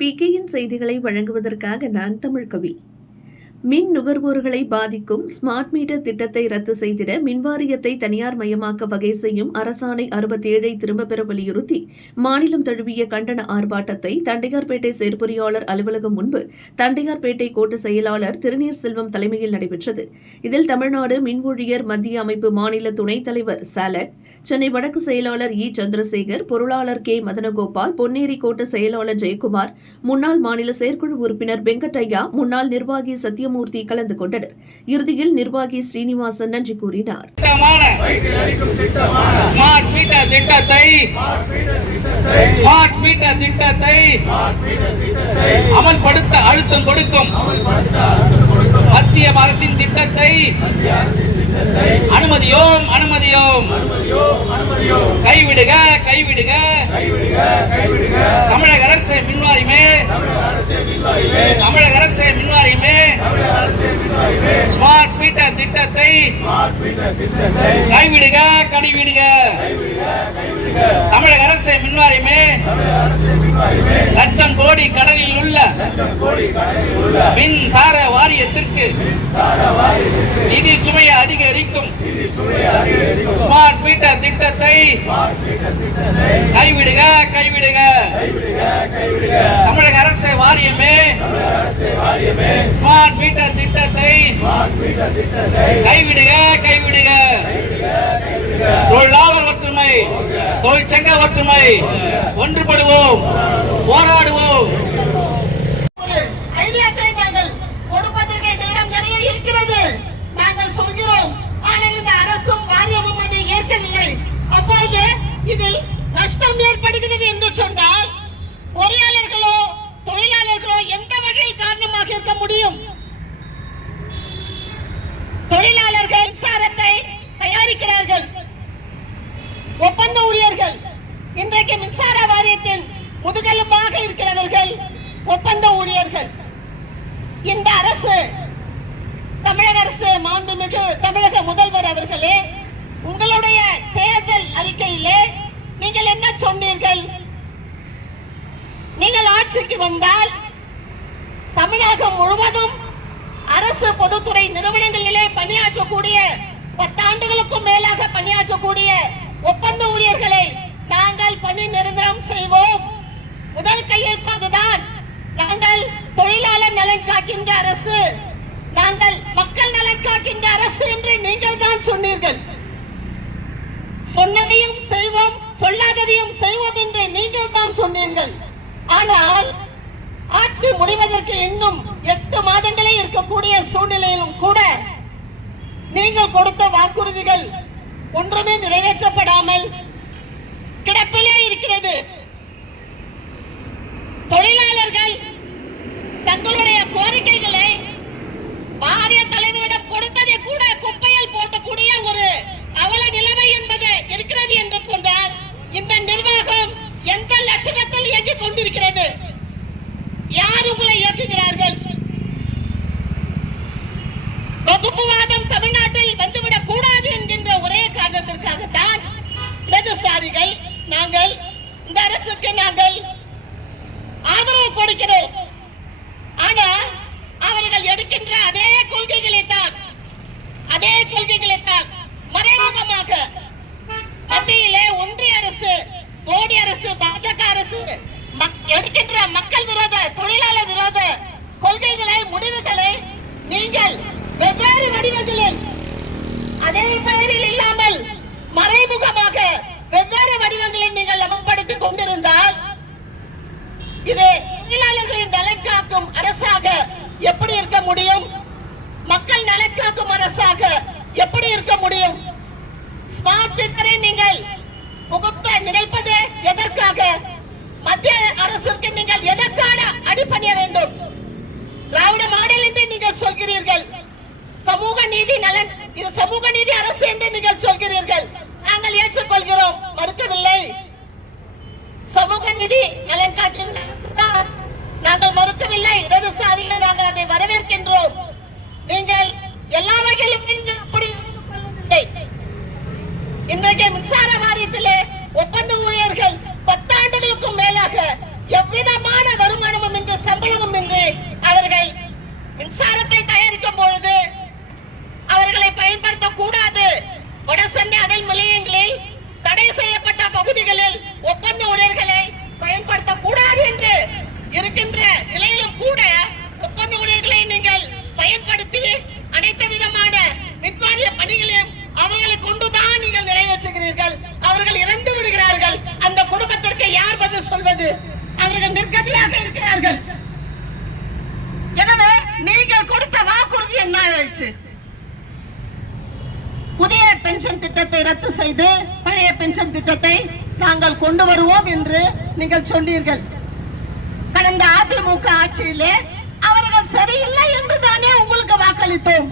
பிகேயின் செய்திகளை வழங்குவதற்காக நான் தமிழ்கவி. மின் நுகர்வோர்களை பாதிக்கும் ஸ்மார்ட் மீட்டர் திட்டத்தை ரத்து செய்திட மின்வாரியத்தை தனியார் மயமாக்க வகை செய்யும் அரசாணை 67 திரும்பப் பெற வலியுறுத்தி மாநிலம் தழுவிய கண்டன ஆர்ப்பாட்டத்தை தண்டையார்பேட்டை செயற்பொறியாளர் அலுவலகம் முன்பு தண்டையார்பேட்டை கோட்ட செயலாளர் திருநீர் செல்வம் தலைமையில் நடைபெற்றது. இதில் தமிழ்நாடு மின் ஊழியர் மத்திய அமைப்பு மாநில துணைத் தலைவர் சாலட், சென்னை வடக்கு செயலாளர் இ சந்திரசேகர், பொருளாளர் கே மதனகோபால், பொன்னேரி கோட்ட செயலாளர் ஜெயக்குமார், முன்னாள் மாநில செயற்குழு உறுப்பினர் வெங்கட்டையா, முன்னாள் நிர்வாகி சத்திய மூர்த்தி கலந்து கொண்டனர். இறுதியில் நிர்வாகி ஸ்ரீனிவாசன் நன்றி கூறினார். அமல்படுத்த அழுத்தம் கொடுக்கும் மத்திய அரசின் திட்டத்தை அனுமதியோம் கைவிடுக தமிழக அரசு மின்வாரியமே ஸ்மார்ட் மீட்டர் திட்டத்தை கைவிடுக தமிழக அரசு மின்வாரியமே லட்சம் கோடி கடனில் உள்ள மின்சார வாரியத்திற்கு நிதி சுமையை அதிகரிக்கும் ஸ்மார்ட் மீட்டர் திட்டத்தை கைவிடுக தமிழக அரசு வாரியமே ஸ்மார்ட் மீட்டர் திட்டத்தை கைவிடுக தொழிலாளர் ஒற்றுமை, தொழிற்சங்க ஒற்றுமை, ஒன்றுபடுவோம், போராடுவோம். ஐடியாக்களை நாங்கள் கொடுப்பதற்கு இடம் நிறைய இருக்கிறது. நாங்கள் சொல்கிறோம், ஆனால் இந்த அரசும் வாரியமும் அதை ஏற்கவில்லை. அப்போது இதில் நஷ்டம் ஏற்படுகிறது என்று சொன்னால் பொறியாளர்களோ தொழிலாளர்களோ எந்த வகையில் காரணமாக இருக்க முடியும்? தொழிலாளர்கள் மின்சாரத்தை தயாரிக்கிறார்கள், ஒப்பந்த ஊழியர்கள். இன்றைக்கு மின்சார வாரியத்தின் முதுகெலும்பாக இருக்கிறவர்கள் ஒப்பந்த ஊழியர்கள். இந்த அரசு, தமிழக அரசு, மாண்புமிகு தமிழக முதல்வர் அவர்களே, உங்களுடைய தேர்தல் அறிக்கையிலே நீங்கள் என்ன சொன்னீர்கள்? நீங்கள் ஆட்சிக்கு வந்தால் தமிழகம் முழுவதும் அரசு பொதுத்துறை நிறுவனங்களிலே பணியாற்றக்கூடிய 10 ஆண்டுகளுக்கும் மேலாக பணியாற்றக்கூடிய ஒப்பந்த ஊழியர்களை நாங்கள் பணி நிரந்தரம் செய்வோம். முதல் கையெழுத்தாதுதான் நாங்கள் தொழிலாளர் நலன் காக்கின்ற அரசு, நாங்கள் மக்கள் நலன் காக்கின்ற அரசு என்று நீங்கள் தான் சொன்னீர்கள். சொன்னதையும் செய்வோம், சொல்லாததையும் செய்வோம் என்று நீங்கள் தான் சொன்னீர்கள். ஆனால் ஆட்சி முடிவதற்கு இன்னும் 8 மாதங்களே இருக்கக்கூடிய சூழ்நிலையிலும் கூட நீங்கள் கொடுத்த வாக்குறுதிகள் ஒன்றுமே நிறைவேற்றப்படாமல் கிடப்பிலே இருக்கிறது. தொழிலாளர்கள் தங்களுடைய கோரிக்கைகளை வாரிய தலைவரிடம் கொடுத்ததை கூட குப்பையில் போட்டக்கூடிய ஒரு அவல நிலைமை என்பது இருக்கிறது என்று கொண்டால் இந்த நிர்வாகம் எந்த லட்சணத்தில் இயங்கிக் கொண்டிருக்கிறது? யார் உங்களை இயக்குகிறார்கள்? வகுப்புவாதம் தமிழ்நாட்டில் வந்துவிடக் கூடாது என்கின்ற ஒரே காரணத்திற்காகத்தான் இடதுசாரிகள் நாங்கள் இந்த அரசுக்கு நாங்கள் ஆதரவு கொடுக்கிறோம். ஆனால் அவர்கள் எடுக்கின்ற அதே கொள்கைகளை தான் மறைமுகமாக மத்தியிலே ஒன்றிய அரசு, மோடி அரசு, பாஜக அரசு எடுக்கின்ற மக்கள் விரோத, தொழிலாளர் விரோத கொள்கைகளை, முடிவுகளை நீங்கள் வெவ்வேறு வடிவங்களில் அதே பெயரில் இல்லாமல் மறைமுகமாக வெவ்வேறு வடிவங்களில் நீங்கள் அமல்படுத்திக் கொண்டிருந்தால் இது தொழிலாளர்களின் நலன் காக்கும் அரசாக எப்படி இருக்க முடியும்? மக்கள் நலன் காக்கும் அரசாக எப்படி இருக்க முடியும்? ஸ்மார்ட் மீட்டரை நீங்கள் புகுத்த நினைப்பது எதற்காக? மத்திய அரசுக்கு நீங்கள் எதற்கான அடிபணிய வேண்டும்? திராவிட மாடல் என்று நீங்கள் சொல்கிறீர்கள், சமூக நீதி நலன், இது சமூக நீதி அரசு என்று நீங்கள் சொல்கிறீர்கள். நாங்கள் ஏற்றுக்கொள்கிறோம், மறுக்கவில்லை. சமூக நீதி நலன் காக்கின்ற நாங்கள் மறுக்கவில்லை. இடதுசாரிகள் நாங்கள் அதை வரவேற்கின்றோம். நீங்கள் எல்லா வகையிலும் இன்றைக்கு மின்சார வாரியத்திலே ஒப்பந்த ஊழியர்கள் 10 ஆண்டுகளுக்கும் மேலாக எவ்விதமான வருமானமும் சென்னை அனல் நிலையங்களில் தடை செய்யப்பட்ட பகுதிகளில் ஒப்பந்த ஊழியர்களை பயன்படுத்தக்கூடாது என்று இருக்கின்ற நிலையிலும் கூட ஒப்பந்த ஊழியர்களை நீங்கள் பயன்படுத்தி அனைத்து விதமான மின்வாரிய பணிகளையும் அவர்களை கொண்டுதான் நீங்கள் நிறைவேற்றுகிறீர்கள். அவர்கள் இறந்து விடுகிறார்கள். அந்த குடும்பத்திற்கு யார் பதில் சொல்வது? அவர்கள் நிர்கதியாக இருக்கிறார்கள். எனவே நீங்கள் கொடுத்த வாக்குறுதி என்ன ஆயிடுச்சு? புதிய பென்ஷன் திட்டத்தை ரத்து செய்து பழைய பென்ஷன் திட்டத்தை நாங்கள் கொண்டு வருவோம் என்று நீங்கள் சொன்னீர்கள். கடந்த அதிமுக ஆட்சியிலே அவர்கள் சரியில்லை என்று தானே உங்களுக்கு வாக்களித்தோம்.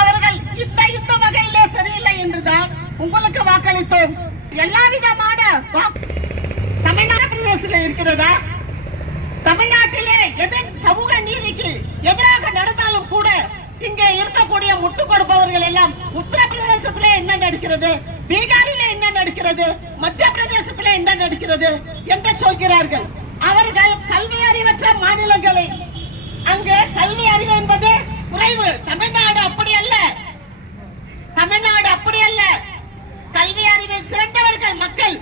அவர்கள் இந்த வகையிலே சரியில்லை என்றுதான் உங்களுக்கு வாக்களித்தோம். எல்லா விதமான தமிழ்நாடு பிரதேசத்தில் இருக்கிறதா? தமிழ்நாட்டிலே சமூக நீதிக்கு எதிராக நடந்தாலும் கூட இங்கே இருக்கக்கூடிய முட்டு கொடுப்பவர்கள் எல்லாம் உத்தரப்பிரதேசத்திலே என்ன நடக்கிறது, பீகாரிலே என்ன நடக்கிறது, மத்திய பிரதேசத்திலே என்ன நடக்கிறது என்று சொல்கிறார்கள். அவர்கள் கல்வி அறிவற்ற மாநிலங்களை, அங்கு கல்வி அறிவு என்பது குறைவு. தமிழ்நாடு அப்படி அல்ல. தமிழ்நாடு அப்படி அல்ல. கல்வி அறிவில் சிறந்தவர்கள் மக்கள்,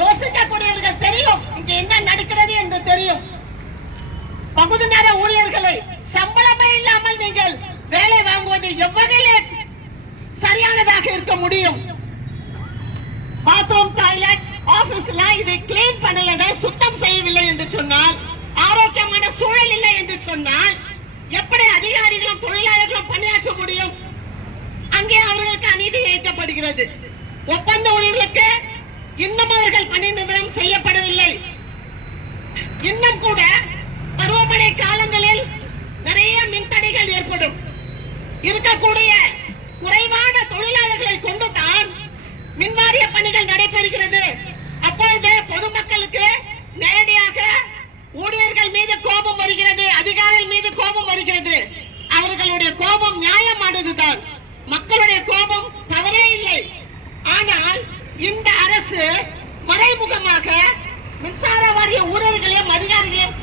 யோசிக்கக்கூடியவர்கள். தெரியும் இங்க என்ன நடக்கிறது என்று தெரியும். பகுதி நேர ஊழியர்களை சம்பளமே இல்லாமல் நீங்கள் வேலை வாங்குவது எவ்வகையிலே சரியானதாக இருக்க முடியும்? பாத்ரூம், டாய்லெட், ஆபீஸ்ல இதை கிளீன் பண்ணல, சுத்தம் செய்யவில்லை என்று சொன்னால், ஆரோக்கியமான சூழல் இல்லை என்று சொன்னால் எப்படி அதிகாரிகளும் தொழிலாளர்களும் பணியாற்ற முடியும்? அங்கே அவர்களுக்கு அநீதி இழைக்கப்படுகிறது. ஒப்பந்த ஊழியர்களுக்கு இன்னும் அவர்கள் பணி நிரந்தரம் செய்யப்படவில்லை. இன்னும் கூட பருவமழை காலங்களில் நிறைய மின்தடைகள் ஏற்படும். இருக்கக்கூடிய குறைவான தொழிலாளர்களை கொண்டுதான் மின்வாரிய பணிகள் நடைபெறுகிறது. அப்பொழுது பொதுமக்களுக்கு நேரடியாக ஊழியர்கள் மீது கோபம் வருகிறது, அதிகாரிகள் மீது கோபம் வருகிறது. அவர்களுடைய கோபம் நியாயமானதுதான். மக்களுடைய கோபம் தவறே இல்லை. ஆனால் இந்த அரசு மறைமுகமாக மின்சார வாரிய ஊழியர்களையும் அதிகாரிகளையும்